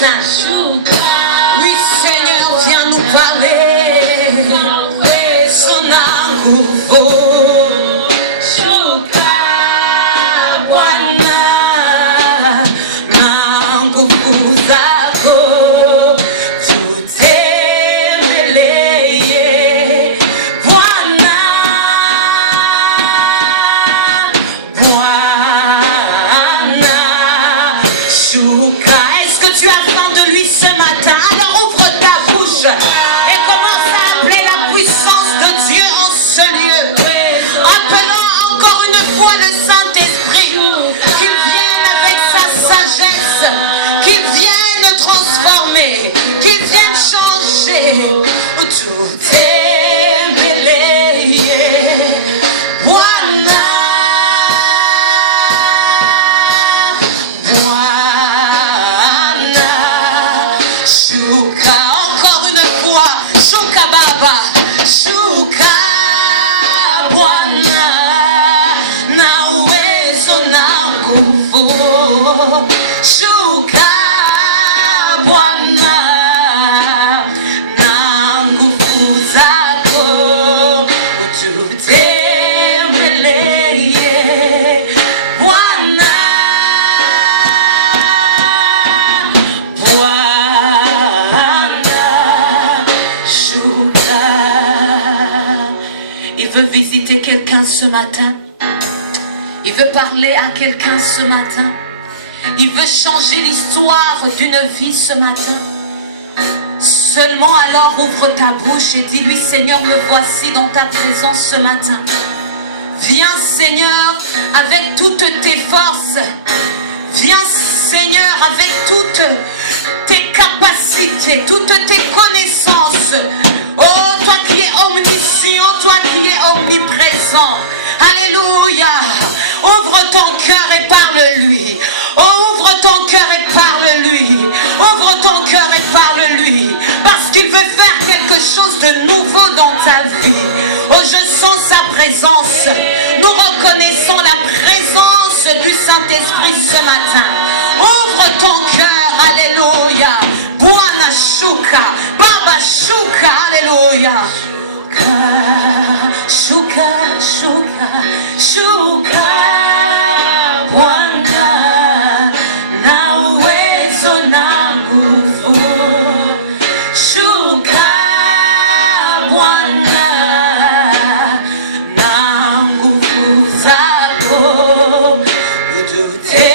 matin. Oui, Seigneur, viens nous parler. Son nguvu. Shuka Bwana na nguvu zako. Tutembelee Bwana. Shuka. Est-ce que tu as faim de lui ce matin? Alors ouvre ta bouche et commence à appeler la puissance de Dieu en ce lieu. Appelons encore une fois le Saint-Esprit, qu'il vienne avec sa sagesse, qu'il vienne transformer, qu'il vienne changer. Tout est mêlé. Bwana. Shuka, encore une fois, Shuka Baba, Shuka Bwana, na uwezo na nguvu. Shuka Bwana, na nguvu zako. Tutembelee Bwana. Il veut visiter quelqu'un ce matin. Il veut parler à quelqu'un ce matin. Il veut changer l'histoire d'une vie ce matin. Seulement alors ouvre ta bouche et dis-lui: Seigneur, me voici dans ta présence ce matin. Viens, Seigneur, avec toutes tes forces. Viens, Seigneur, avec toutes tes capacités, toutes tes connaissances. Oh, toi qui es omniscient, toi qui es omniprésent. Alléluia. Ouvre ton cœur et parle-lui. Oh, ouvre ton cœur et parle-lui. Ouvre ton cœur et parle-lui. Parce qu'il veut faire quelque chose de nouveau dans ta vie. Oh, je sens sa présence. Nous reconnaissons la présence du Saint-Esprit ce matin. Ouvre ton cœur. Alléluia. Bwana Shuka. Baba Shuka. Alléluia. Shuka, Shuka, Shuka, Bwana, na uwezo na nguvu. Shuka, Bwana, na nguvu zako. Tutembelee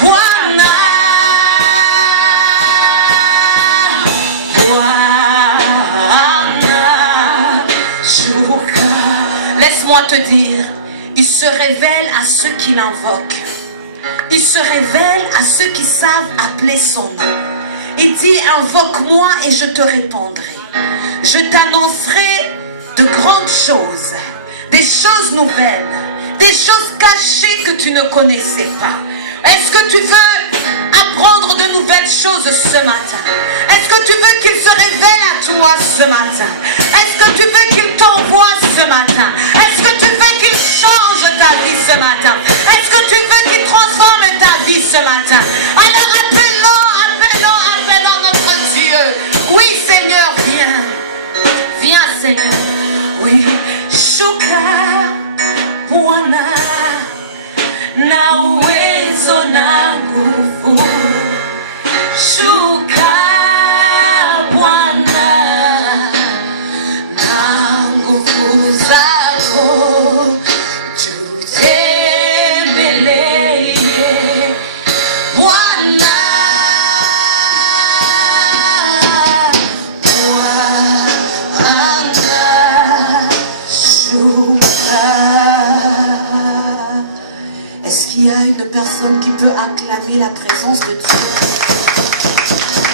Bwana. Laisse-moi te dire, il se révèle à ceux qui l'invoquent. Il se révèle à ceux qui savent appeler son nom. Il dit: invoque-moi et je te répondrai. Je t'annoncerai de grandes choses, des choses nouvelles, des choses cachées que tu ne connaissais pas. Est-ce que tu veux apprendre de nouvelles choses ce matin? Est-ce que tu veux qu'il se révèle à toi ce matin? Est-ce que tu veux qu'il t'envoie ce matin? Est-ce que tu veux qu'il change ta vie ce matin? Est-ce que tu veux qu'il transforme ta vie ce matin? Alors appelons notre Dieu. Oui, Seigneur, viens. Viens, Seigneur. Oui. Shuka Bwana na uwezo na nguvu. Shuka Bwana na nguvu zako. Tutembelee Bwana. Est-ce qu'il y a une personne qui peut acclamer la présence de Dieu?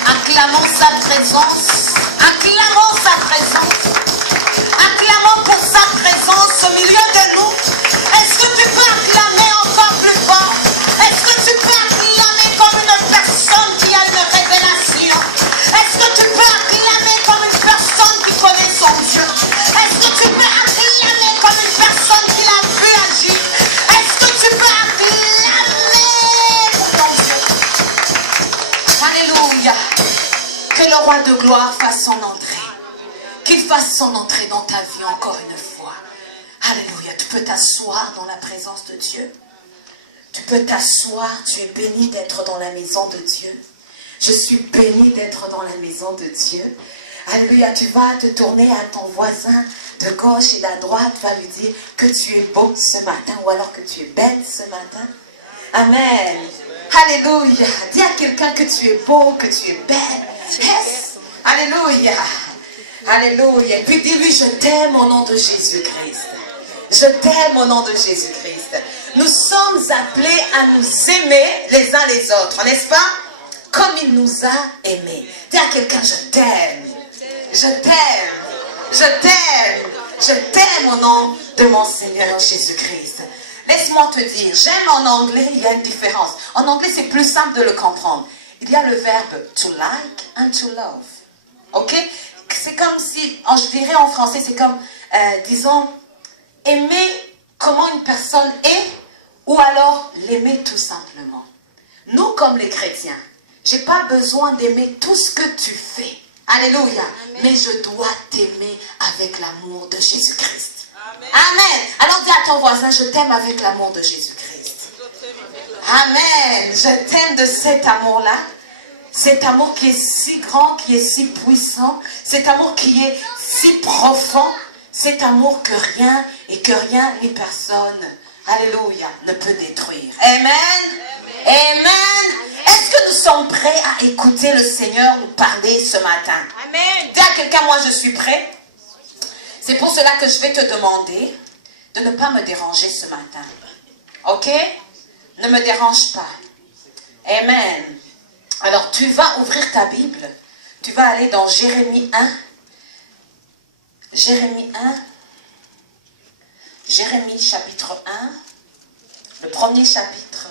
Acclamons sa présence. Acclamons sa présence. Acclamons pour sa présence au milieu de nous. Est-ce que tu peux acclamer encore plus fort? Est-ce que tu peux acclamer comme une personne qui a une révélation? Est-ce que tu peux acclamer comme une personne qui connaît son Dieu? Est-ce que tu peux acclamer comme une personne qui l'a vu agir? Est-ce que tu peux acclamer pour Alléluia. Que le roi de gloire fasse son entrée. Qu'il fasse son entrée dans ta vie encore une fois. Alléluia. Tu peux t'asseoir dans la présence de Dieu. Tu peux t'asseoir. Tu es béni d'être dans la maison de Dieu. Je suis béni d'être dans la maison de Dieu. Alléluia. Tu vas te tourner à ton voisin de gauche et de droite. Tu vas lui dire que tu es beau ce matin ou alors que tu es belle ce matin. Amen. Alléluia. Dis à quelqu'un que tu es beau, que tu es belle. Yes. Alléluia. Alléluia. Et puis dis-lui, je t'aime au nom de Jésus-Christ. Je t'aime au nom de Jésus-Christ. Nous sommes appelés à nous aimer les uns les autres, n'est-ce pas? Comme il nous a aimés. Dis à quelqu'un, je t'aime. Je t'aime. Je t'aime. Je t'aime au nom de mon Seigneur Jésus-Christ. Laisse-moi te dire, j'aime en anglais, il y a une différence. En anglais, c'est plus simple de le comprendre. Il y a le verbe to like and to love. Ok? C'est comme si, je dirais en français, c'est comme, disons, aimer comment une personne est, ou alors l'aimer tout simplement. Nous, comme les chrétiens, je n'ai pas besoin d'aimer tout ce que tu fais. Alléluia. Amen. Mais je dois t'aimer avec l'amour de Jésus-Christ. Amen. Amen. Alors dis à ton voisin, je t'aime avec l'amour de Jésus-Christ. Amen. Je t'aime de cet amour-là. Cet amour qui est si grand, qui est si puissant. Cet amour qui est si profond. Cet amour que rien et que rien ni personne, alléluia, ne peut détruire. Amen. Amen. Amen. Est-ce que nous sommes prêts à écouter le Seigneur nous parler ce matin? Amen. Dis à quelqu'un, moi je suis prêt. C'est pour cela que je vais te demander de ne pas me déranger ce matin. Ok? Ne me dérange pas. Amen. Alors tu vas ouvrir ta Bible. Tu vas aller dans Jérémie 1. Jérémie 1. Jérémie chapitre 1. Le premier chapitre.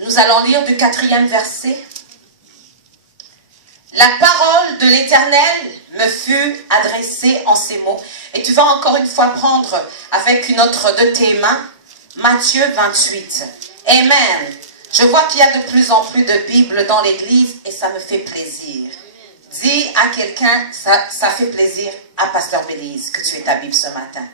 Nous allons lire du 4e verset. La parole de l'Éternel me fut adressée en ces mots. Et tu vas encore une fois prendre avec une autre de tes mains, Matthieu 28. Amen. Je vois qu'il y a de plus en plus de Bibles dans l'église et ça me fait plaisir. Dis à quelqu'un, ça fait plaisir à Pasteur Bélise que tu aies ta Bible ce matin.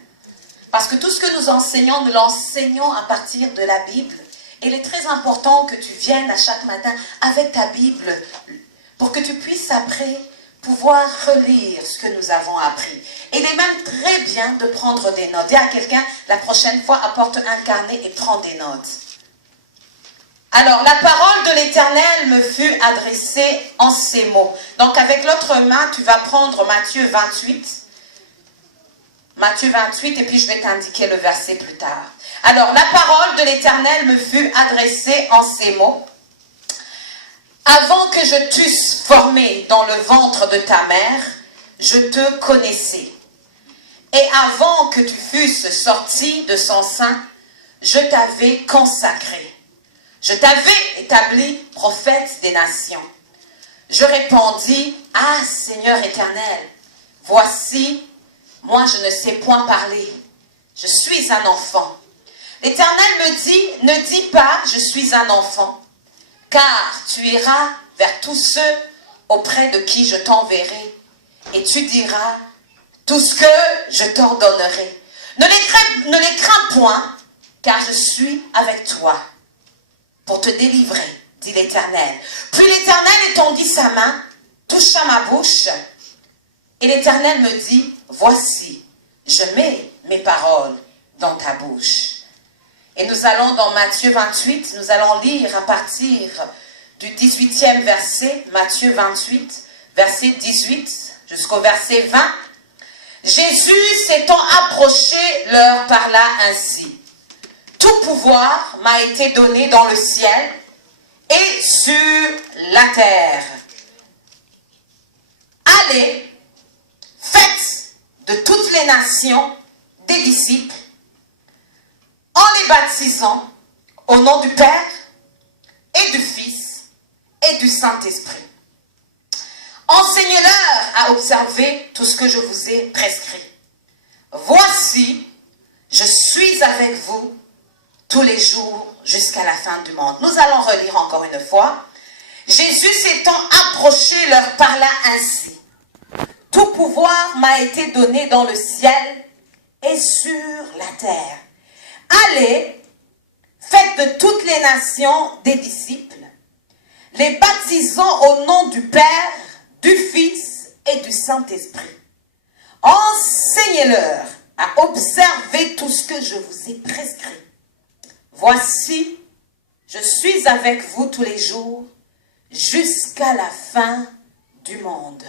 Parce que tout ce que nous enseignons, nous l'enseignons à partir de la Bible. Il est très important que tu viennes à chaque matin avec ta Bible pour que tu puisses après pouvoir relire ce que nous avons appris. Il est même très bien de prendre des notes. Dis à quelqu'un, la prochaine fois, apporte un carnet et prends des notes. Alors, la parole de l'Éternel me fut adressée en ces mots. Donc, avec l'autre main, tu vas prendre Matthieu 28. Matthieu 28, et puis je vais t'indiquer le verset plus tard. Alors, la parole de l'Éternel me fut adressée en ces mots. Avant que je t'eusse formé dans le ventre de ta mère, je te connaissais. Et avant que tu fusses sorti de son sein, je t'avais consacré. Je t'avais établi prophète des nations. Je répondis, ah Seigneur éternel, voici, moi je ne sais point parler. Je suis un enfant. L'Éternel me dit, ne dis pas, je suis un enfant, car tu iras vers tous ceux auprès de qui je t'enverrai, et tu diras tout ce que je t'ordonnerai. Ne les crains point, car je suis avec toi, pour te délivrer, dit l'Éternel. Puis l'Éternel étendit sa main, toucha ma bouche, et l'Éternel me dit, voici, je mets mes paroles dans ta bouche. Et nous allons dans Matthieu 28, nous allons lire à partir du 18e verset, Matthieu 28, verset 18 jusqu'au verset 20. Jésus s'étant approché leur parla ainsi. Tout pouvoir m'a été donné dans le ciel et sur la terre. Allez, faites de toutes les nations des disciples, en les baptisant au nom du Père et du Fils et du Saint-Esprit. Enseignez-leur à observer tout ce que je vous ai prescrit. Voici, je suis avec vous tous les jours jusqu'à la fin du monde. Nous allons relire encore une fois. Jésus s'étant approché leur parla ainsi. Tout pouvoir m'a été donné dans le ciel et sur la terre. Allez, faites de toutes les nations des disciples, les baptisant au nom du Père, du Fils et du Saint-Esprit. Enseignez-leur à observer tout ce que je vous ai prescrit. Voici, je suis avec vous tous les jours, jusqu'à la fin du monde.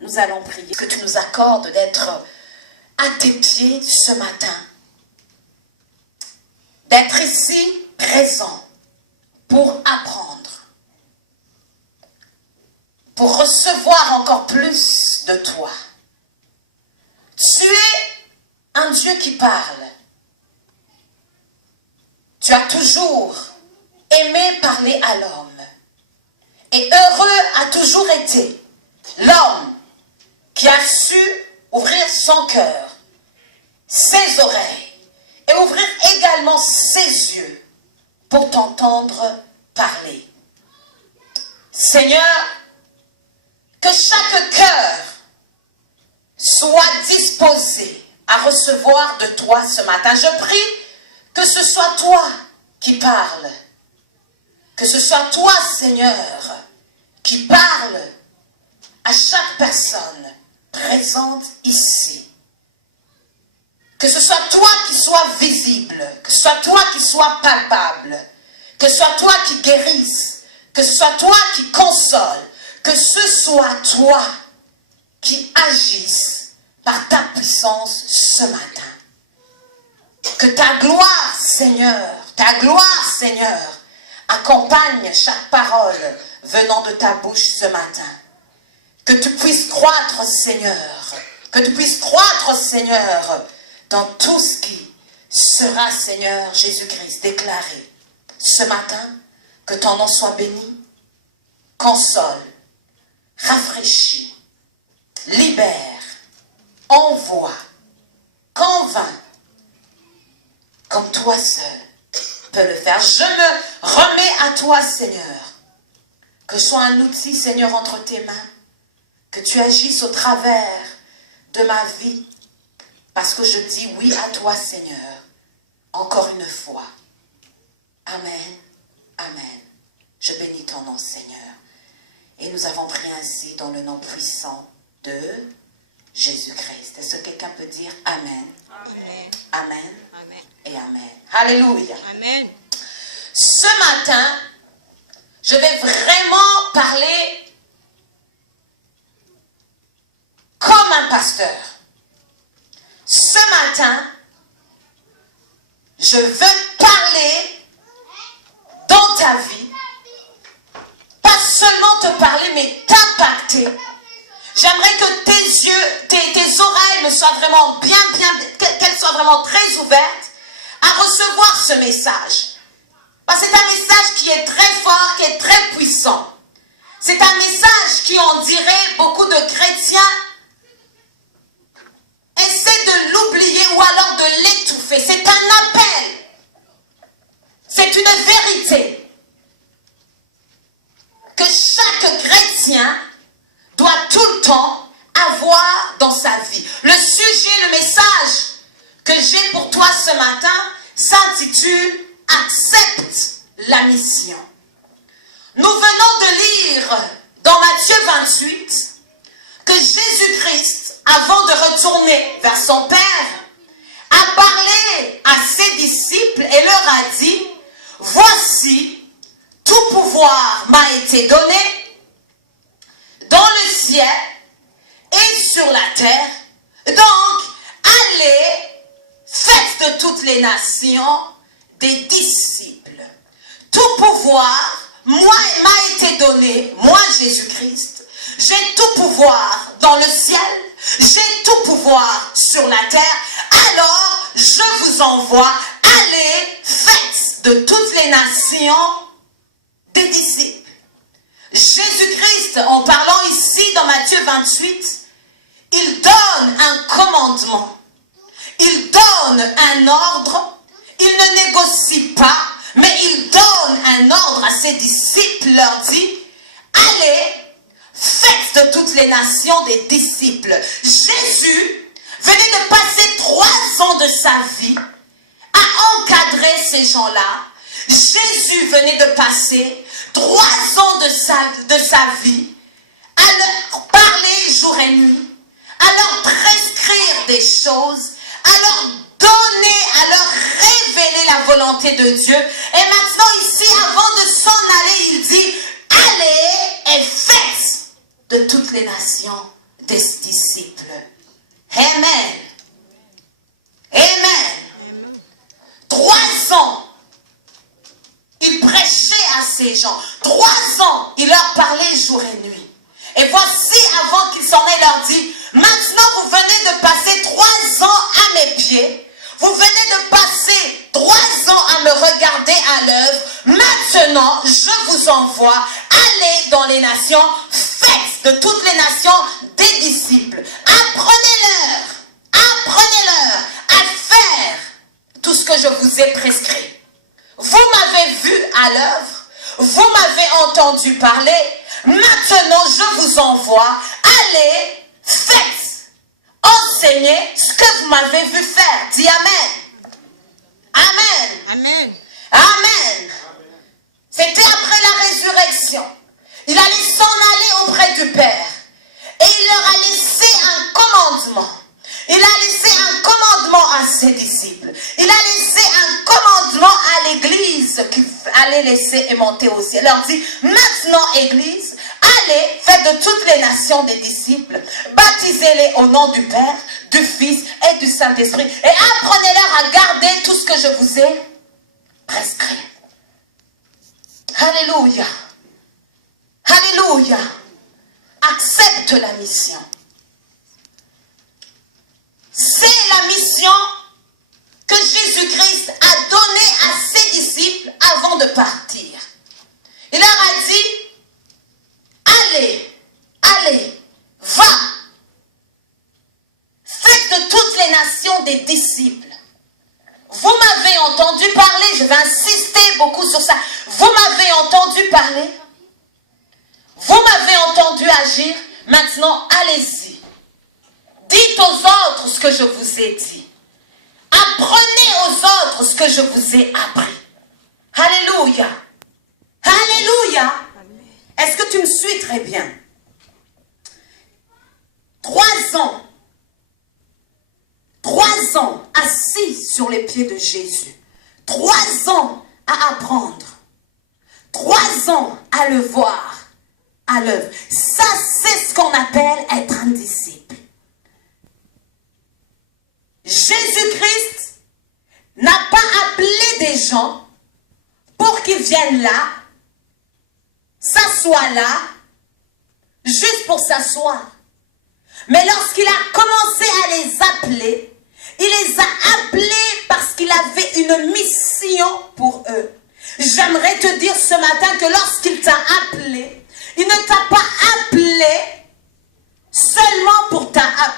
Nous allons prier que tu nous accordes d'être à tes pieds ce matin. D'être ici, présent, pour apprendre. Pour recevoir encore plus de toi. Tu es un Dieu qui parle. Tu as toujours aimé parler à l'homme. Et heureux a toujours été l'homme qui a su ouvrir son cœur, ses oreilles, et ouvrir également ses yeux pour t'entendre parler. Seigneur, que chaque cœur soit disposé à recevoir de toi ce matin. Je prie que ce soit toi qui parles. Que ce soit toi, Seigneur, qui parle à chaque personne présente ici. Que ce soit toi qui sois visible, que ce soit toi qui sois palpable, que ce soit toi qui guérisse, que ce soit toi qui console, que ce soit toi qui agisse par ta puissance ce matin. Que ta gloire, Seigneur, accompagne chaque parole venant de ta bouche ce matin. Que tu puisses croître, Seigneur. Que tu puisses croître, Seigneur, dans tout ce qui sera, Seigneur Jésus-Christ, déclaré ce matin. Que ton nom soit béni, console, rafraîchit, libère, envoie, convainc, comme toi seul peux le faire. Je me remets à toi, Seigneur. Que je sois un outil, Seigneur, entre tes mains. Que tu agisses au travers de ma vie. Parce que je dis oui à toi, Seigneur. Encore une fois. Amen. Amen. Je bénis ton nom, Seigneur. Et nous avons prié ainsi dans le nom puissant de Jésus-Christ. Est-ce que quelqu'un peut dire Amen? Amen. Amen. Amen. Et Amen. Alléluia. Amen. Ce matin, je vais vraiment parler comme un pasteur. Ce matin, je veux parler dans ta vie. Pas seulement te parler, mais t'impacter. J'aimerais que tes yeux, tes oreilles me soient vraiment qu'elles soient vraiment très ouvertes à recevoir ce message. Parce que c'est un message qui est très fort, qui est très puissant. C'est un message qui, on dirait, beaucoup de chrétiens essaient de l'oublier ou alors de l'étouffer. C'est un appel. C'est une vérité que chaque chrétien doit tout le temps avoir dans sa vie. Le sujet, le message que j'ai pour toi ce matin s'intitule « Accepte la mission ». Nous venons de lire dans Matthieu 28 que Jésus-Christ, avant de retourner vers son Père, a parlé à ses disciples et leur a dit « Voici, tout pouvoir m'a été donné dans le ciel et sur la terre. Donc, allez, faites de toutes les nations des disciples. Tout pouvoir m'a été donné, moi Jésus-Christ. J'ai tout pouvoir dans le ciel, j'ai tout pouvoir sur la terre. Alors, je vous envoie, allez, faites de toutes les nations des disciples. Jésus-Christ, en parlant ici dans Matthieu 28, il donne un commandement, il donne un ordre, il ne ne négocie pas, mais il donne un ordre à ses disciples, leur dit, allez, faites de toutes les nations des disciples. Jésus venait de passer 3 ans de sa vie à encadrer ces gens-là. Jésus venait de passer 3 ans de sa vie à leur parler jour et nuit, à leur prescrire des choses, à leur donner, à leur révéler la volonté de Dieu. Et maintenant ici, avant de s'en aller, il dit, allez et faites de toutes les nations des disciples. Amen. Amen. 3 ans, il prêchait à ces gens. 3 ans, il leur parlait jour et nuit. Et voici, avant qu'il s'en aille, leur dit, maintenant vous venez de passer 3 ans à mes pieds. Vous venez de passer 3 ans à me regarder à l'œuvre. Maintenant, je vous envoie. Allez dans les nations. Faites de toutes les nations des disciples. Apprenez-leur à faire tout ce que je vous ai prescrit. Vous m'avez vu à l'œuvre. Vous m'avez entendu parler. Maintenant, je vous envoie. Allez, faites. Enseignez ce que vous m'avez vu faire. Dis Amen. Amen. Amen. Amen. C'était après la résurrection. Il allait s'en aller auprès du Père. Et il leur a laissé un commandement. Il a laissé un commandement à ses disciples. Il a laissé un commandement à l'église qu'il allait laisser et monter au ciel. Il leur dit, maintenant église, allez, faites de toutes les nations des disciples, baptisez-les au nom du Père, du Fils et du Saint-Esprit, et apprenez-leur à garder tout ce que je vous ai prescrit. Alléluia. Alléluia. Accepte la mission. C'est la mission que Jésus-Christ a donnée à ses disciples avant de partir. Il leur a dit, allez, va. Faites de toutes les nations des disciples. Vous m'avez entendu parler, je vais insister beaucoup sur ça. Vous m'avez entendu parler. Vous m'avez entendu agir. Maintenant, allez-y. Dites aux autres ce que je vous ai dit. Apprenez aux autres ce que je vous ai appris. Alléluia. Alléluia. Est-ce que tu me suis très bien? 3 ans. 3 ans assis sur les pieds de Jésus. 3 ans à apprendre. 3 ans à le voir à l'œuvre. Ça, c'est ce qu'on appelle être un disciple. Jésus-Christ n'a pas appelé des gens pour qu'ils viennent là, s'assoient là, juste pour s'asseoir. Mais lorsqu'il a commencé à les appeler, il les a appelés parce qu'il avait une mission pour eux. J'aimerais te dire ce matin que lorsqu'il t'a appelé, il ne t'a pas appelé seulement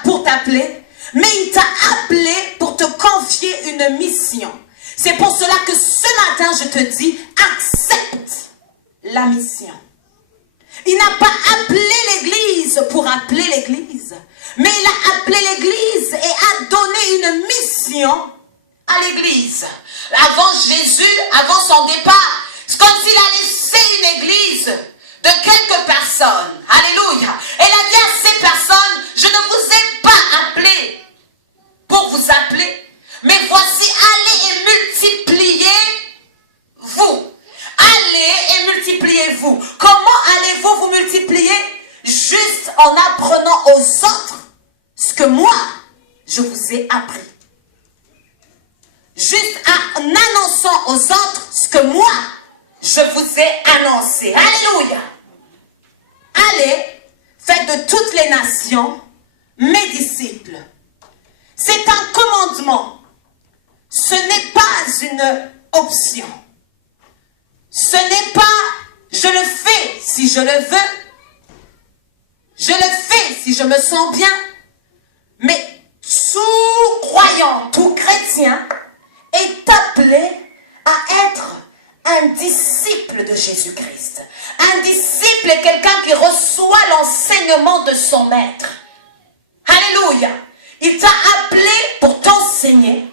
pour t'appeler, mais il t'a appelé pour te confier une mission. C'est pour cela que ce matin, je te dis, accepte la mission. Il n'a pas appelé l'église pour appeler l'église, mais il a appelé l'église et a donné une mission à l'église. Avant Jésus, avant son départ, c'est comme s'il a laissé une église de quelques personnes. Alléluia. Et il a dit à ces personnes, je ne vous ai pas appelé pour vous appeler, mais voici, allez et multipliez-vous. Allez et multipliez-vous. Comment allez-vous vous multiplier? Juste en apprenant aux autres ce que moi, je vous ai appris. Juste en annonçant aux autres ce que moi, je vous ai annoncé. Alléluia. Allez, faites de toutes les nations mes disciples. C'est un commandement. Ce n'est pas une option. Ce n'est pas je le fais si je le veux. Je le fais si je me sens bien. Mais tout croyant, tout chrétien est appelé appelé à être un disciple de Jésus-Christ. Un disciple est quelqu'un qui reçoit l'enseignement de son maître. Alléluia. Il t'a appelé pour t'enseigner.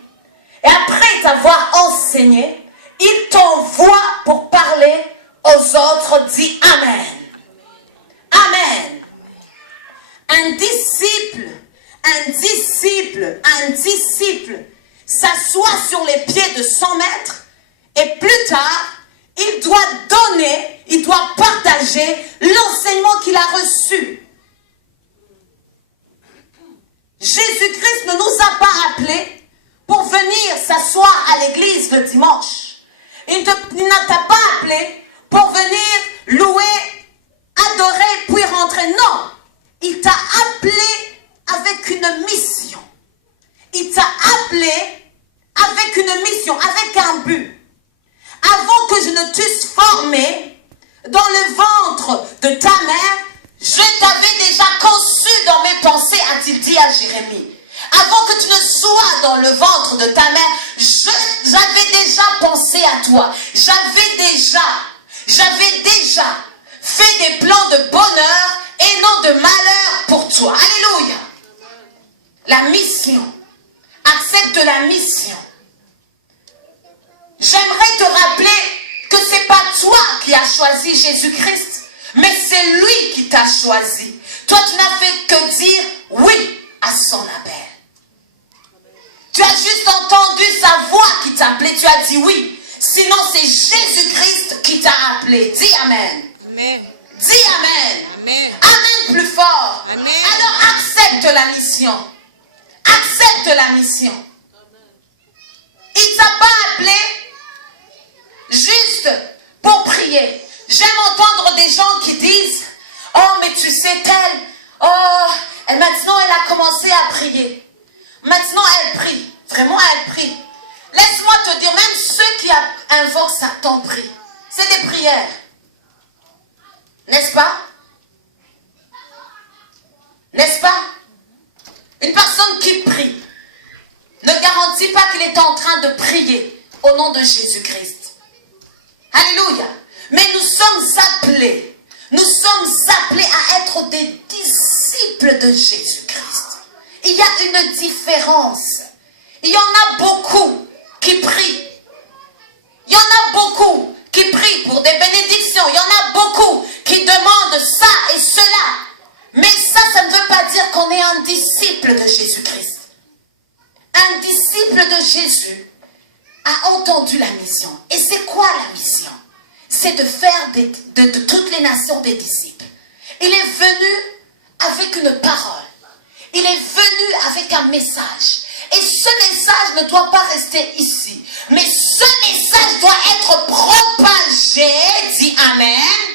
Et après t'avoir enseigné, il t'envoie pour parler aux autres. Dis Amen. Amen. Un disciple s'assoit sur les pieds de son maître et plus tard, il doit donner, il doit partager l'enseignement qu'il a reçu. Jésus-Christ ne nous a pas appelés pour venir s'asseoir à l'église le dimanche. Il ne t'a pas appelé pour venir louer, adorer, puis rentrer. Non, il t'a appelé avec une mission. Il t'a appelé avec une mission, avec un but. Avant que je ne t'eusse formé dans le ventre de ta mère, je t'avais déjà conçu dans mes pensées, a-t-il dit à Jérémie. Avant que tu ne sois dans le ventre de ta mère, j'avais déjà pensé à toi. J'avais déjà fait des plans de bonheur et non de malheur pour toi. Alléluia. La mission. Accepte la mission. J'aimerais te rappeler que ce n'est pas toi qui as choisi Jésus-Christ, mais c'est lui qui t'a choisi. Toi, tu n'as fait que dire oui à son appel. Tu as juste entendu sa voix qui t'appelait, tu as dit oui. Sinon, c'est Jésus-Christ qui t'a appelé. Dis Amen. Amen. Dis Amen. Amen. Amen plus fort. Amen. Alors accepte la mission. Accepte la mission. Il ne t'a pas appelé juste pour prier. J'aime entendre des gens qui disent « Oh, mais tu sais, telle, oh, maintenant elle a commencé à prier. Maintenant elle prie. Vraiment, elle prie. » Laisse-moi te dire, même ceux qui invoquent ton prix, c'est des prières. N'est-ce pas? N'est-ce pas? Une personne qui prie ne garantit pas qu'il est en train de prier au nom de Jésus-Christ. Alléluia. Mais nous sommes appelés à être des disciples de Jésus-Christ. Il y a une différence. Il y en a beaucoup qui prient. Il y en a beaucoup qui prient pour des bénédictions. Il y en a beaucoup qui demandent ça et cela. Mais ça ne veut pas dire qu'on est un disciple de Jésus-Christ. Un disciple de Jésus a entendu la mission. Et c'est quoi la mission? C'est de faire de toutes les nations des disciples. Il est venu avec une parole. Il est venu avec un message. Et ce message ne doit pas rester ici. Mais ce message doit être propagé. Dis Amen.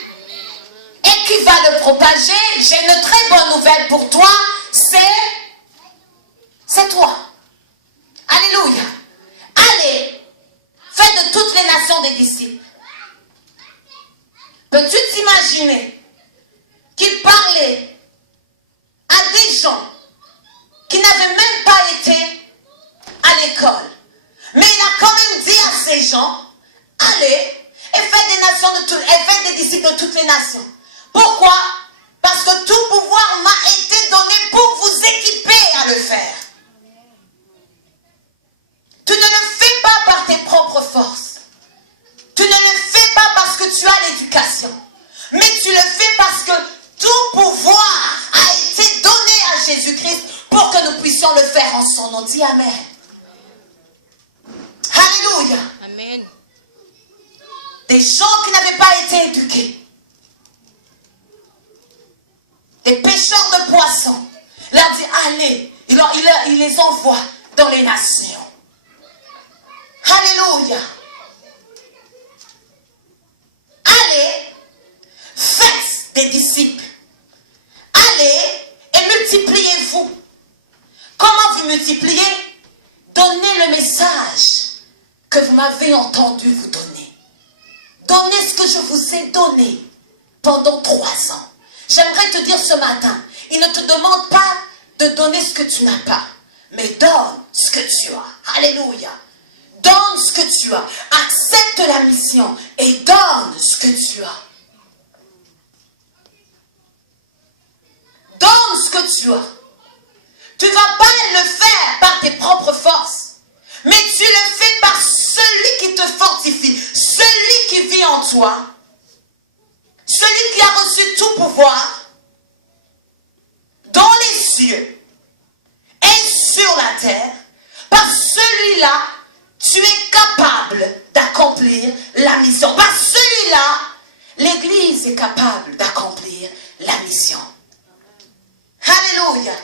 Et qui va le propager? J'ai une très bonne nouvelle pour toi. C'est toi. Alléluia. Allez, fais de toutes les nations des disciples. Peux-tu t'imaginer qu'il parlait à des gens qui n'avaient même pas été à l'école? Mais il a quand même dit à ces gens, allez et faites des disciples de toutes les nations. Pourquoi? Parce que tout pouvoir m'a été donné pour vous équiper à le faire. Tu ne le fais pas par tes propres forces. Tu ne le fais pas parce que tu as l'éducation. Mais tu le fais parce que tout pouvoir a été donné à Jésus-Christ pour que nous puissions le faire en son nom. Dis Amen. Alléluia. Amen. Des gens qui n'avaient pas été éduqués. Des pêcheurs de poissons. Il leur dit, allez. Il les envoie dans les nations. Alléluia. Allez, faites des disciples. Allez et multipliez-vous. Comment vous multipliez? Donnez le message que vous m'avez entendu vous donner. Donnez ce que je vous ai donné pendant 3 ans. J'aimerais te dire ce matin, il ne te demande pas de donner ce que tu n'as pas, mais donne ce que tu as. Alléluia. Donne ce que tu as. Accepte la mission et donne ce que tu as. Donne ce que tu as. Tu ne vas pas le faire par tes propres forces, mais tu le fais par celui qui te fortifie, celui qui vit en toi, celui qui a reçu tout pouvoir dans les cieux et sur la terre. Par celui-là, tu es capable d'accomplir la mission. Par celui-là, l'Église est capable d'accomplir la mission. Alléluia.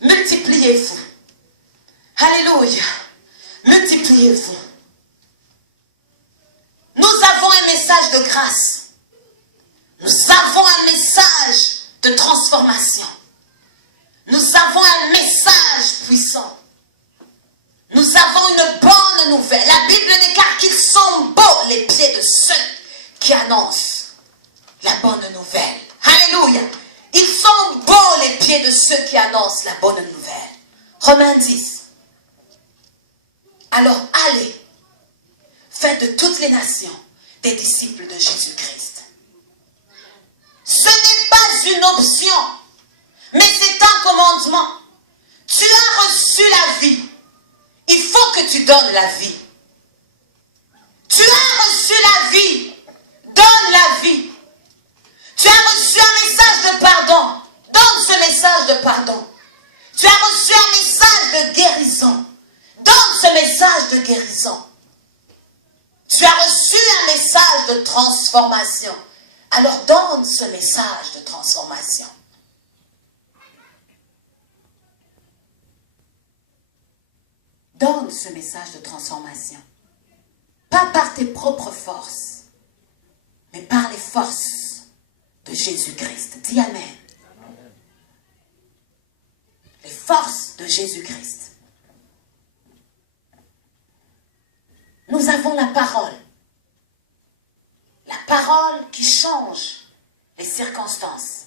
Multipliez-vous. Alléluia. Multipliez-vous. Nous avons un message de grâce. Nous avons un message de transformation. Nous avons un message puissant. Nous avons une bonne nouvelle. La Bible déclare qu'ils sont beaux les pieds de ceux qui annoncent la bonne nouvelle. Alléluia. Ils sont beaux les pieds de ceux qui annoncent la bonne nouvelle. Romains 10. Alors allez, faites de toutes les nations des disciples de Jésus-Christ. Ce n'est pas une option, mais c'est un commandement. Tu as reçu la vie. Il faut que tu donnes la vie. Tu as reçu la vie. Donne la vie. Tu as reçu un message de pardon. Donne ce message de pardon. Tu as reçu un message de guérison. Donne ce message de guérison. Tu as reçu un message de transformation. Alors donne ce message de transformation. Donne ce message de transformation. Pas par tes propres forces, mais par les forces de Jésus-Christ. Dis Amen. Les forces de Jésus-Christ. Nous avons la parole. La parole qui change les circonstances.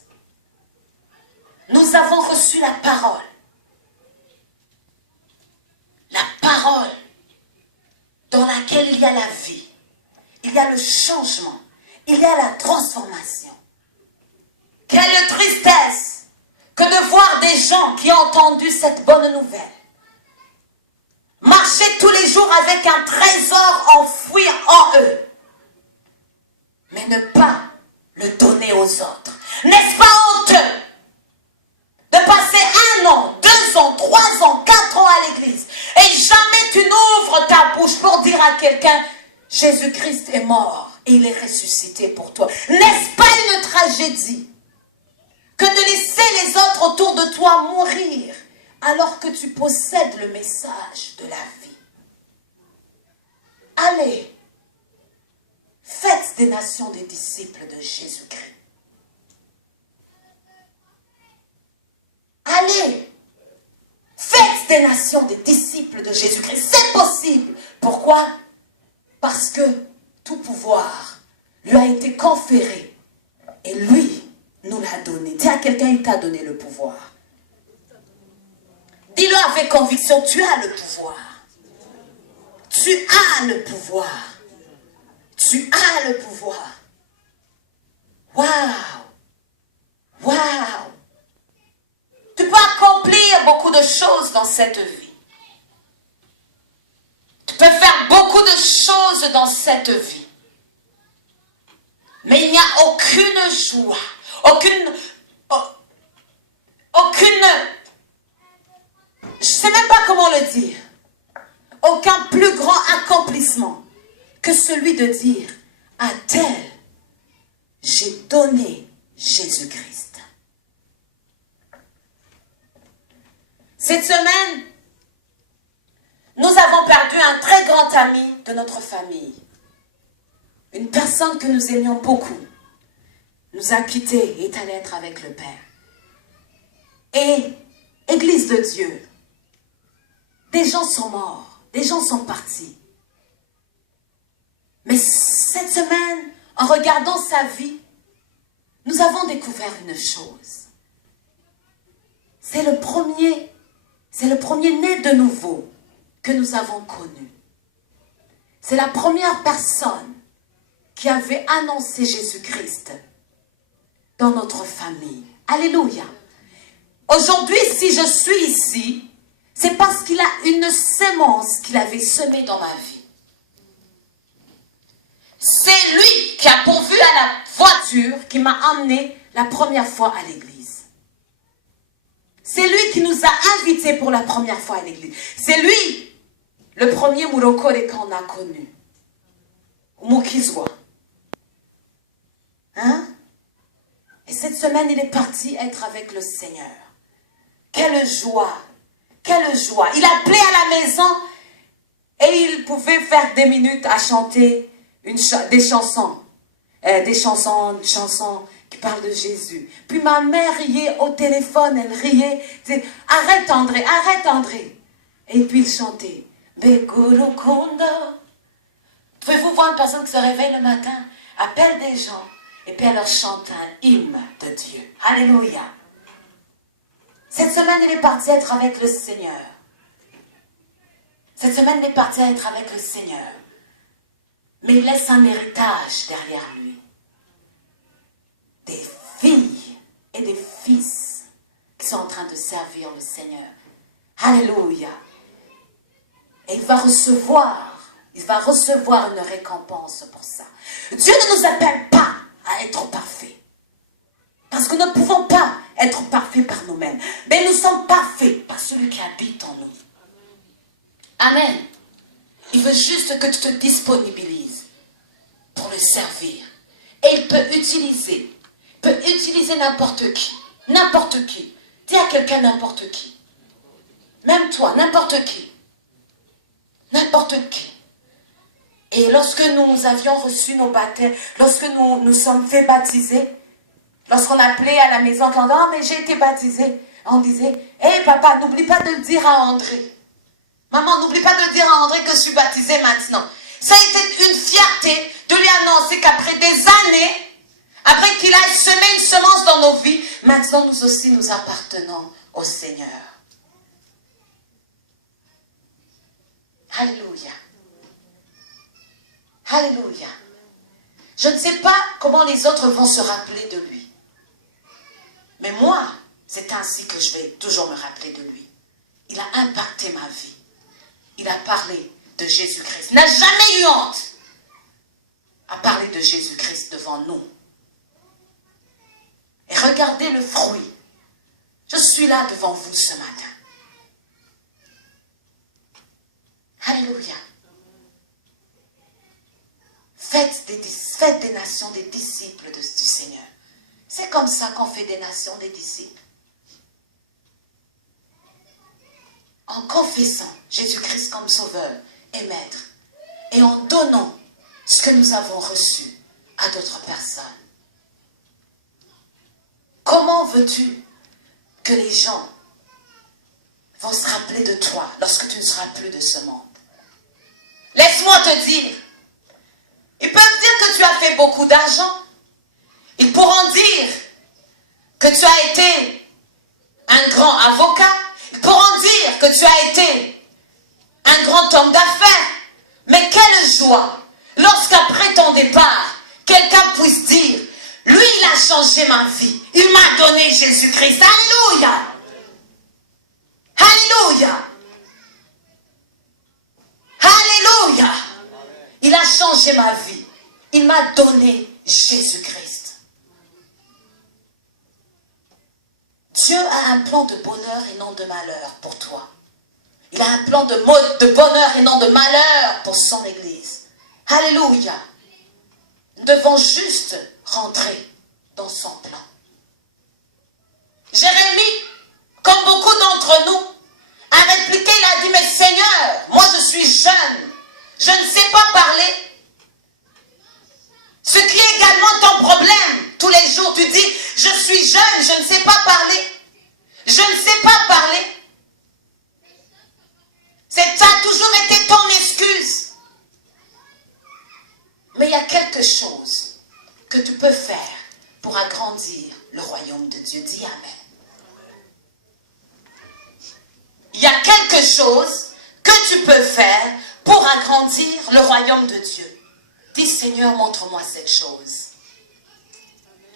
Nous avons reçu la parole. La parole dans laquelle il y a la vie. Il y a le changement. Il y a la transformation. Quelle tristesse que de voir des gens qui ont entendu cette bonne nouvelle marcher tous les jours avec un trésor enfoui en eux, mais ne pas le donner aux autres. N'est-ce pas honteux de passer 1 an, 2 ans, 3 ans, 4 ans à l'église et jamais tu n'ouvres ta bouche pour dire à quelqu'un Jésus-Christ est mort et il est ressuscité pour toi. N'est-ce pas une tragédie que de laisser les autres autour de toi mourir alors que tu possèdes le message de la vie? Allez, faites des nations des disciples de Jésus-Christ. Allez, faites des nations des disciples de Jésus-Christ. C'est possible. Pourquoi? Parce que tout pouvoir lui a été conféré et lui nous l'a donné. Dis à quelqu'un, il t'a donné le pouvoir. Dis-le avec conviction, tu as le pouvoir. Tu as le pouvoir. Tu as le pouvoir. Waouh! Waouh! Tu peux accomplir beaucoup de choses dans cette vie. Tu peux faire beaucoup de choses dans cette vie. Mais il n'y a aucune joie, aucune, je ne sais même pas comment le dire, aucun plus grand accomplissement que celui de dire à tel, j'ai donné Jésus-Christ. Cette semaine, nous avons perdu un très grand ami de notre famille. Une personne que nous aimions beaucoup nous a quittés et est allé être avec le Père. Et, Église de Dieu, des gens sont morts, des gens sont partis. Mais cette semaine, en regardant sa vie, nous avons découvert une chose. C'est le premier né de nouveau que nous avons connu. C'est la première personne qui avait annoncé Jésus-Christ dans notre famille. Alléluia. Aujourd'hui, si je suis ici, c'est parce qu'il a une sémence qu'il avait semée dans ma vie. C'est lui qui a pourvu à la voiture qui m'a emmené la première fois à l'église. C'est lui qui nous a invités pour la première fois à l'église. C'est lui, le premier Murokore qu'on a connu. Mukizwa. Hein? Et cette semaine, il est parti être avec le Seigneur. Quelle joie! Quelle joie! Il appelait à la maison et il pouvait faire des minutes à chanter des chansons qui parlent de Jésus. Puis ma mère riait au téléphone, elle riait. Arrête André, arrête André. Et puis il chantait. Beguru Kondo. Pouvez-vous voir une personne qui se réveille le matin, appelle des gens, et puis elle leur chante un hymne de Dieu. Alléluia. Cette semaine, il est parti être avec le Seigneur. Cette semaine, il est parti être avec le Seigneur. Mais il laisse un héritage derrière lui. Des filles et des fils qui sont en train de servir le Seigneur. Alléluia. Et il va recevoir une récompense pour ça. Dieu ne nous appelle pas à être parfaits. Parce que nous ne pouvons pas être parfaits par nous-mêmes. Mais nous sommes parfaits par celui qui habite en nous. Amen. Il veut juste que tu te disponibilises pour le servir. Et il peut utiliser n'importe qui. N'importe qui. Dis à quelqu'un n'importe qui. Même toi, n'importe qui. N'importe qui. Et lorsque nous avions reçu nos baptêmes, lorsque nous sommes fait baptiser, lorsqu'on appelait à la maison, quand oh, mais j'ai été baptisé, on disait, hé papa, n'oublie pas de le dire à André. Maman, n'oublie pas de dire à André que je suis baptisée maintenant. Ça a été une fierté de lui annoncer qu'après des années, après qu'il a semé une semence dans nos vies, maintenant nous aussi nous appartenons au Seigneur. Alléluia. Alléluia. Je ne sais pas comment les autres vont se rappeler de lui. Mais moi, c'est ainsi que je vais toujours me rappeler de lui. Il a impacté ma vie. Il a parlé de Jésus-Christ. Il n'a jamais eu honte à parler de Jésus-Christ devant nous. Et regardez le fruit. Je suis là devant vous ce matin. Alléluia. Faites des nations des disciples du Seigneur. C'est comme ça qu'on fait des nations des disciples. En confessant Jésus-Christ comme Sauveur et Maître. Et en donnant ce que nous avons reçu à d'autres personnes. Comment veux-tu que les gens vont se rappeler de toi lorsque tu ne seras plus de ce monde? Laisse-moi te dire. Ils peuvent dire que tu as fait beaucoup d'argent. Ils pourront dire que tu as été un grand avocat. Ils pourront dire que tu as été un grand homme d'affaires. Mais quelle joie lorsqu'après ton départ, quelqu'un puisse dire, lui il a changé ma vie. Il m'a donné Jésus-Christ. Alléluia. Alléluia. Alléluia. Il a changé ma vie. Il m'a donné Jésus-Christ. Dieu a un plan de bonheur et non de malheur pour toi. Il a un plan de bonheur et non de malheur pour son Église. Alléluia. Nous devons juste rentrer dans son plan. Jérémie, comme beaucoup d'entre nous, a répliqué, il a dit, mais Seigneur, moi je suis jeune, je ne sais pas parler. Ce qui est également ton problème. Tous les jours, tu dis, je suis jeune, je ne sais pas parler. Je ne sais pas parler. Ça a toujours été ton excuse. Mais il y a quelque chose que tu peux faire pour agrandir le royaume de Dieu. Dis Amen. Il y a quelque chose que tu peux faire pour agrandir le royaume de Dieu. Dis, Seigneur, montre-moi cette chose.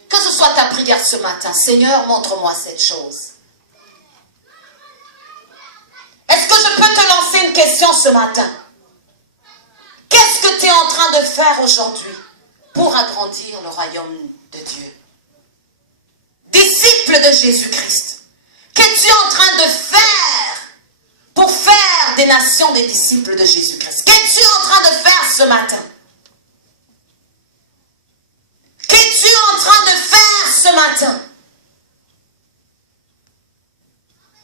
Que ce soit ta prière ce matin, Seigneur, montre-moi cette chose. Est-ce que je peux te lancer une question ce matin? Qu'est-ce que tu es en train de faire aujourd'hui pour agrandir le royaume de Dieu? Disciple de Jésus-Christ, qu'es-tu en train de faire pour faire des nations des disciples de Jésus-Christ? Qu'es-tu en train de faire ce matin? Qu'es-tu en train de faire ce matin?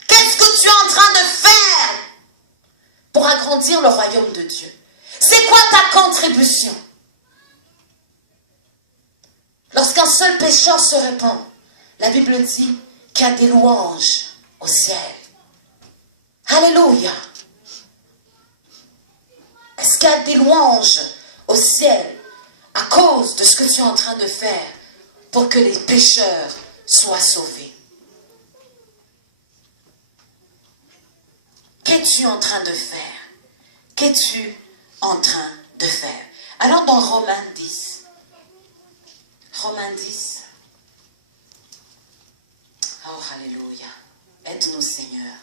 Qu'est-ce que tu es en train de faire pour agrandir le royaume de Dieu? C'est quoi ta contribution? Lorsqu'un seul pécheur se répand, la Bible dit qu'il y a des louanges au ciel. Alléluia. Est-ce qu'il y a des louanges au ciel à cause de ce que tu es en train de faire pour que les pécheurs soient sauvés? Qu'es-tu en train de faire? Qu'es-tu en train de faire? Alors dans Romains 10, oh alléluia, aide-nous Seigneur.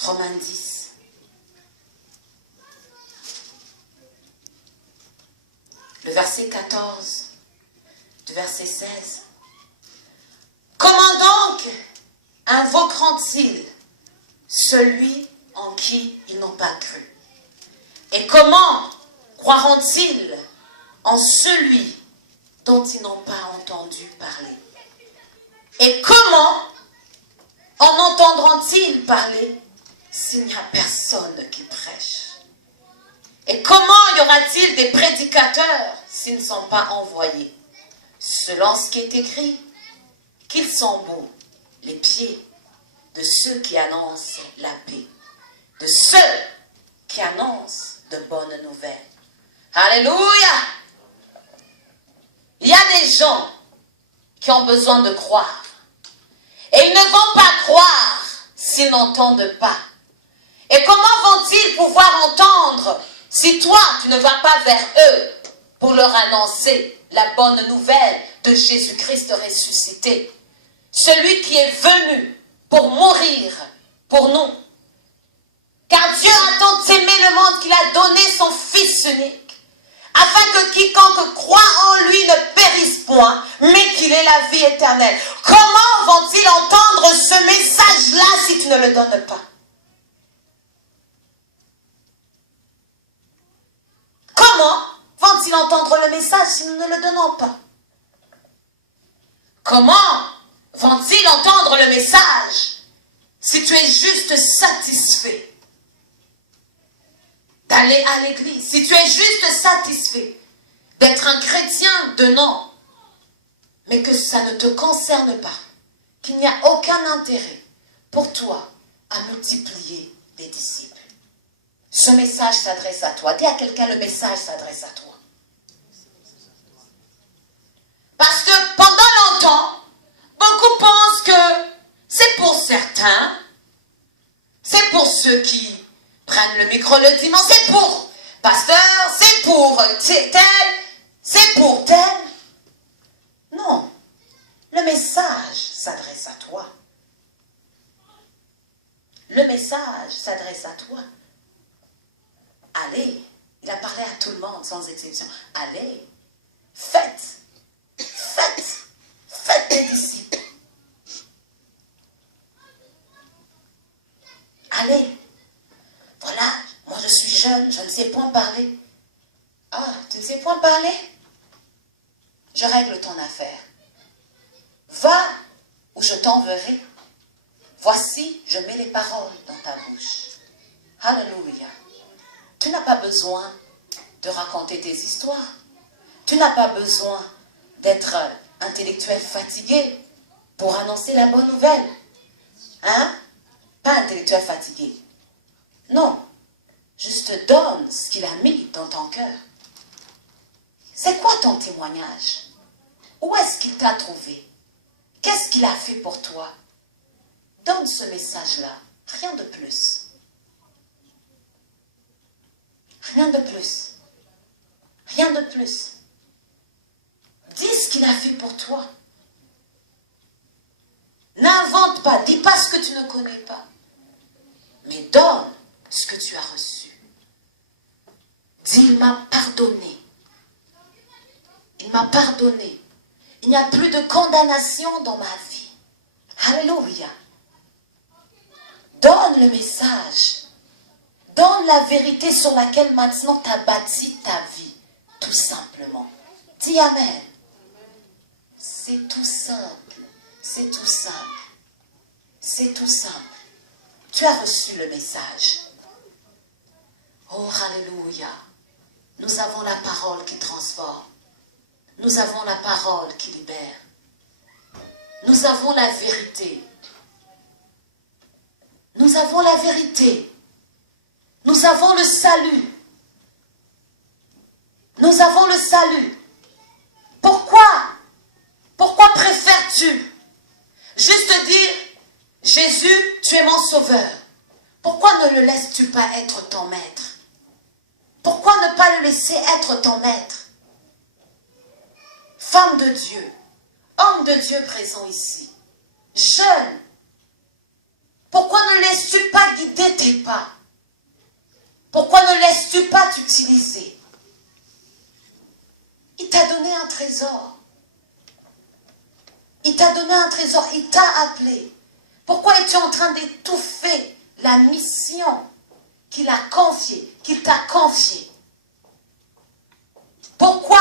Romains 10, le verset 14, du verset 16. Comment donc invoqueront-ils celui en qui ils n'ont pas cru? Et comment croiront-ils en celui dont ils n'ont pas entendu parler? Et comment en entendront-ils parler s'il n'y a personne qui prêche? Et comment y aura-t-il des prédicateurs s'ils ne sont pas envoyés? Selon ce qui est écrit, qu'ils sont beaux les pieds de ceux qui annoncent la paix, de ceux qui annoncent de bonnes nouvelles. Alléluia! Il y a des gens qui ont besoin de croire. Et ils ne vont pas croire s'ils n'entendent pas. Et comment vont-ils pouvoir entendre si toi, tu ne vas pas vers eux pour leur annoncer la bonne nouvelle de Jésus-Christ ressuscité? Celui qui est venu pour mourir pour nous. Car Dieu a tant aimé le monde qu'il a donné son Fils unique, afin que quiconque croit en lui ne périsse point, mais qu'il ait la vie éternelle. Comment vont-ils entendre ce message-là si tu ne le donnes pas? Comment vont-ils entendre le message si nous ne le donnons pas? Comment vont-ils entendre le message si tu es juste satisfait d'aller à l'église, si tu es juste satisfait d'être un chrétien de nom, mais que ça ne te concerne pas, qu'il n'y a aucun intérêt pour toi à multiplier des disciples? Ce message s'adresse à toi. Dis à quelqu'un, le message s'adresse à toi. Parce que pendant longtemps, beaucoup pensent que c'est pour certains, c'est pour ceux qui prennent le micro le dimanche, c'est pour pasteur, c'est pour tel, c'est pour tel. Non, le message s'adresse à toi. Le message s'adresse à toi. Allez, il a parlé à tout le monde sans exception. Allez, faites des disciples. Allez. Voilà, moi je suis jeune, je ne sais point parler. Ah, tu ne sais point parler? Je règle ton affaire. Va où je t'enverrai. Voici, je mets les paroles dans ta bouche. Alléluia. Tu n'as pas besoin de raconter tes histoires. Tu n'as pas besoin d'être intellectuel fatigué pour annoncer la bonne nouvelle. Hein? Pas intellectuel fatigué. Non, juste donne ce qu'il a mis dans ton cœur. C'est quoi ton témoignage? Où est-ce qu'il t'a trouvé? Qu'est-ce qu'il a fait pour toi? Donne ce message-là, rien de plus. Rien de plus. Rien de plus. Dis ce qu'il a fait pour toi. N'invente pas, dis pas ce que tu ne connais pas. Mais donne ce que tu as reçu. Dis, il m'a pardonné. Il m'a pardonné. Il n'y a plus de condamnation dans ma vie. Alléluia. Donne le message. Donne la vérité sur laquelle maintenant tu as bâti ta vie. Tout simplement. Dis Amen. C'est tout simple. C'est tout simple. C'est tout simple. Tu as reçu le message. Oh, alléluia. Nous avons la parole qui transforme. Nous avons la parole qui libère. Nous avons la vérité. Nous avons la vérité. Nous avons le salut. Nous avons le salut. Pourquoi? Pourquoi préfères-tu juste dire, Jésus, tu es mon sauveur? Pourquoi ne le laisses-tu pas être ton maître? Pourquoi ne pas le laisser être ton maître? Femme de Dieu, homme de Dieu présent ici, jeune, pourquoi ne laisses-tu pas guider tes pas? Pourquoi ne laisses-tu pas t'utiliser? Il t'a donné un trésor. Il t'a donné un trésor, il t'a appelé. Pourquoi es-tu en train d'étouffer la mission qu'il a confiée, qu'il t'a confiée? Pourquoi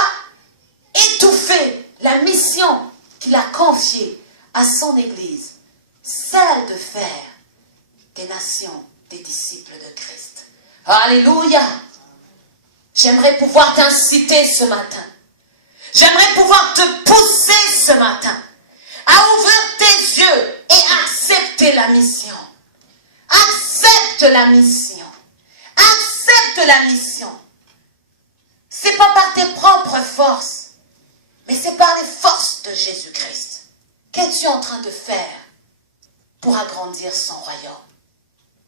étouffer la mission qu'il a confiée à son Église, celle de faire des nations des disciples de Christ? Alléluia! J'aimerais pouvoir t'inciter ce matin. J'aimerais pouvoir te pousser ce matin à ouvrir tes yeux et accepter la mission. Accepte la mission. Accepte la mission. Ce n'est pas par tes propres forces, mais c'est par les forces de Jésus-Christ. Qu'es-tu en train de faire pour agrandir son royaume?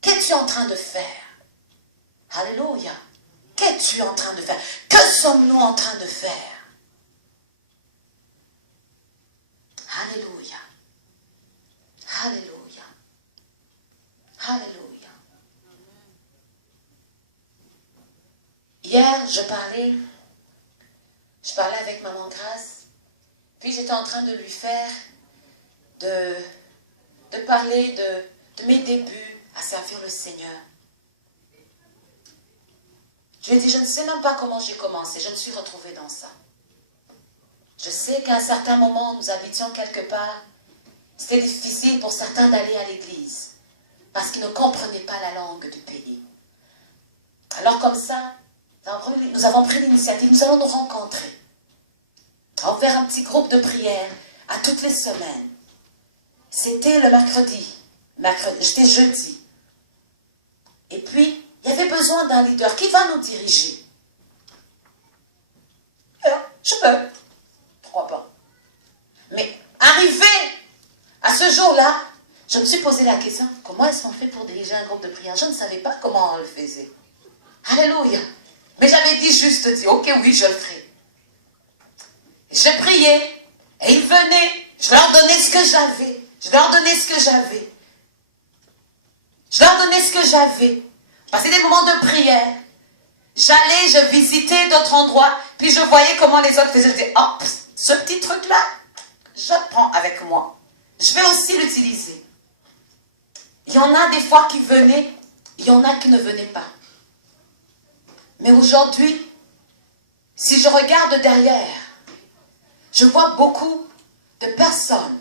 Qu'es-tu en train de faire? Alléluia. Qu'es-tu en train de faire? Que sommes-nous en train de faire? Alléluia. Alléluia. Alléluia. Hier, je parlais avec Maman Grâce, puis j'étais en train de lui faire, de parler de mes débuts à servir le Seigneur. Je lui ai dit, je ne sais même pas comment j'ai commencé, je me suis retrouvée dans ça. Je sais qu'à un certain moment, nous habitions quelque part. C'était difficile pour certains d'aller à l'église parce qu'ils ne comprenaient pas la langue du pays. Alors comme ça, nous avons pris l'initiative, nous allons nous rencontrer. On va faire un petit groupe de prière à toutes les semaines. C'était le mercredi, c'était jeudi. Et puis, il y avait besoin d'un leader qui va nous diriger. Je peux. Pourquoi pas? Mais arrivé à ce jour-là, je me suis posé la question, comment est-ce qu'on fait pour diriger un groupe de prière? Je ne savais pas comment on le faisait. Alléluia. Mais j'avais dit juste, ok, oui, je le ferai. Je priais, et ils venaient, je leur donnais ce que j'avais. Je leur donnais ce que j'avais. Je leur donnais ce que j'avais. Passais des moments de prière. J'allais, je visitais d'autres endroits, puis je voyais comment les autres faisaient. Je disais, oh, ce petit truc-là, je le prends avec moi. Je vais aussi l'utiliser. Il y en a des fois qui venaient, il y en a qui ne venaient pas. Mais aujourd'hui, si je regarde derrière, je vois beaucoup de personnes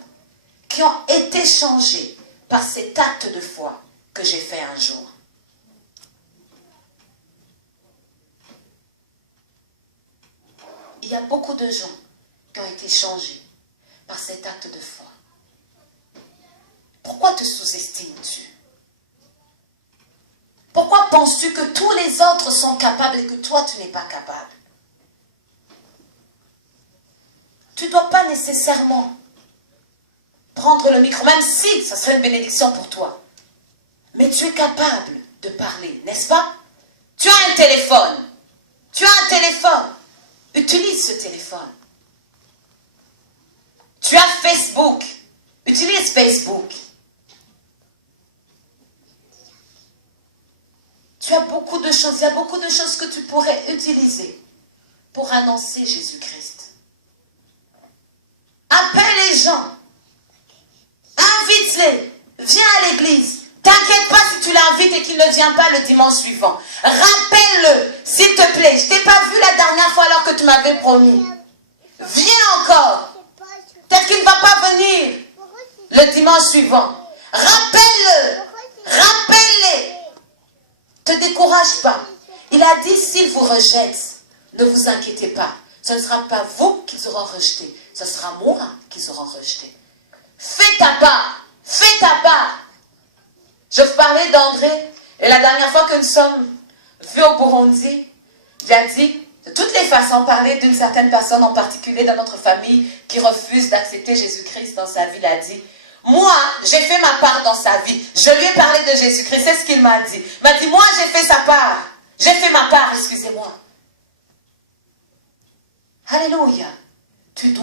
qui ont été changées par cet acte de foi que j'ai fait un jour. Il y a beaucoup de gens qui ont été changés par cet acte de foi. Pourquoi te sous-estimes-tu? Pourquoi penses-tu que tous les autres sont capables et que toi tu n'es pas capable? Tu ne dois pas nécessairement prendre le micro, même si ça serait une bénédiction pour toi. Mais tu es capable de parler, n'est-ce pas? Tu as un téléphone. téléphone. Utilise ce téléphone. Tu as Facebook. Utilise Facebook. Tu as beaucoup de choses. Il y a beaucoup de choses que tu pourrais utiliser pour annoncer Jésus-Christ. Appelle les gens. Invite-les. Viens à l'église. T'inquiète pas si tu l'invites et qu'il ne vient pas le dimanche suivant. Rappelle-le, s'il te plaît. Je t'ai pas vu la dernière fois alors que tu m'avais promis. Viens encore. Peut-être qu'il ne va pas venir le dimanche suivant. Rappelle-le. Rappelle-les. Ne te décourage pas. Il a dit, s'ils vous rejettent, ne vous inquiétez pas. Ce ne sera pas vous qu'ils auront rejeté. Ce sera moi qu'ils auront rejeté. Fais ta part. Fais ta part. Je vous parlais d'André. Et la dernière fois que nous sommes vus au Burundi, il a dit, de toutes les façons, parler d'une certaine personne en particulier dans notre famille qui refuse d'accepter Jésus-Christ dans sa vie. Il a dit, moi, j'ai fait ma part dans sa vie. Je lui ai parlé de Jésus-Christ. C'est ce qu'il m'a dit. Il m'a dit, moi, j'ai fait sa part. J'ai fait ma part, excusez-moi. Alléluia.